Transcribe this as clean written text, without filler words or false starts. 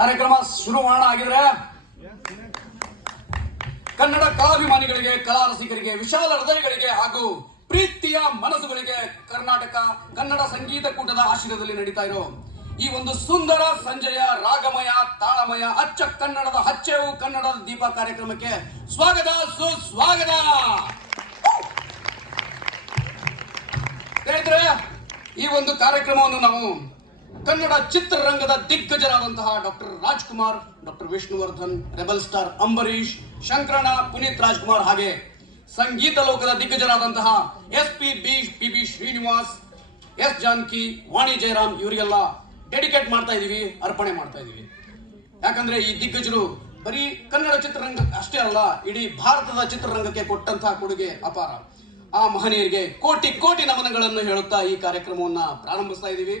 ಕಾರ್ಯಕ್ರಮ ಶುರು ಮಾಡೋಣ ಆಗಿದ್ರೆ ಕನ್ನಡ ಕಲಾಭಿಮಾನಿಗಳಿಗೆ, ಕಲಾ ರಸಿಕರಿಗೆ, ವಿಶಾಲ ಹೃದಯಗಳಿಗೆ ಹಾಗೂ ಪ್ರೀತಿಯ ಮನಸ್ಸುಗಳಿಗೆ ಕರ್ನಾಟಕ ಕನ್ನಡ ಸಂಗೀತ ಕೂಟದ ಆಶ್ರಯದಲ್ಲಿ ನಡೀತಾ ಇರೋ ಈ ಒಂದು ಸುಂದರ ಸಂಜೆಯ ರಾಗಮಯ, ತಾಳಮಯ, ಅಚ್ಚ ಕನ್ನಡದ ಹಚ್ಚೆವು ಕನ್ನಡದ ದೀಪ ಕಾರ್ಯಕ್ರಮಕ್ಕೆ ಸ್ವಾಗತ, ಸುಸ್ವಾಗತ. ಸ್ನೇಹಿತರೆ, ಈ ಒಂದು ಕಾರ್ಯಕ್ರಮವನ್ನು ನಾವು ಕನ್ನಡ ಚಿತ್ರರಂಗದ ದಿಗ್ಗಜರಾದಂತಹ doctor Rajkumar, doctor Vishnuvardhan, rebel star Ambareesh, ಶಂಕರಣ, ಪುನೀತ್ ರಾಜ್ಕುಮಾರ್ ಹಾಗೆ ಸಂಗೀತ ಲೋಕದ ದಿಗ್ಗಜರಾದಂತಹ P B Srinivas, S Janaki, Vani Jayaram ಇವರಿಗೆಲ್ಲ ಡೆಡಿಕೇಟ್ ಮಾಡ್ತಾ ಇದೀವಿ, ಅರ್ಪಣೆ ಮಾಡ್ತಾ ಇದೀವಿ. ಯಾಕಂದ್ರೆ ಈ ದಿಗ್ಗಜರು ಬರೀ ಕನ್ನಡ ಚಿತ್ರರಂಗ ಅಷ್ಟೇ ಅಲ್ಲ, ಇಡೀ ಭಾರತದ ಚಿತ್ರರಂಗಕ್ಕೆ ಕೊಟ್ಟಂತಹ ಕೊಡುಗೆ ಅಪಾರ. ಆ ಮಹನೀಯರಿಗೆ ಕೋಟಿ ಕೋಟಿ ನಮನಗಳನ್ನು ಹೇಳುತ್ತಾ ಈ ಕಾರ್ಯಕ್ರಮವನ್ನ ಪ್ರಾರಂಭಿಸ್ತಾ ಇದೀವಿ.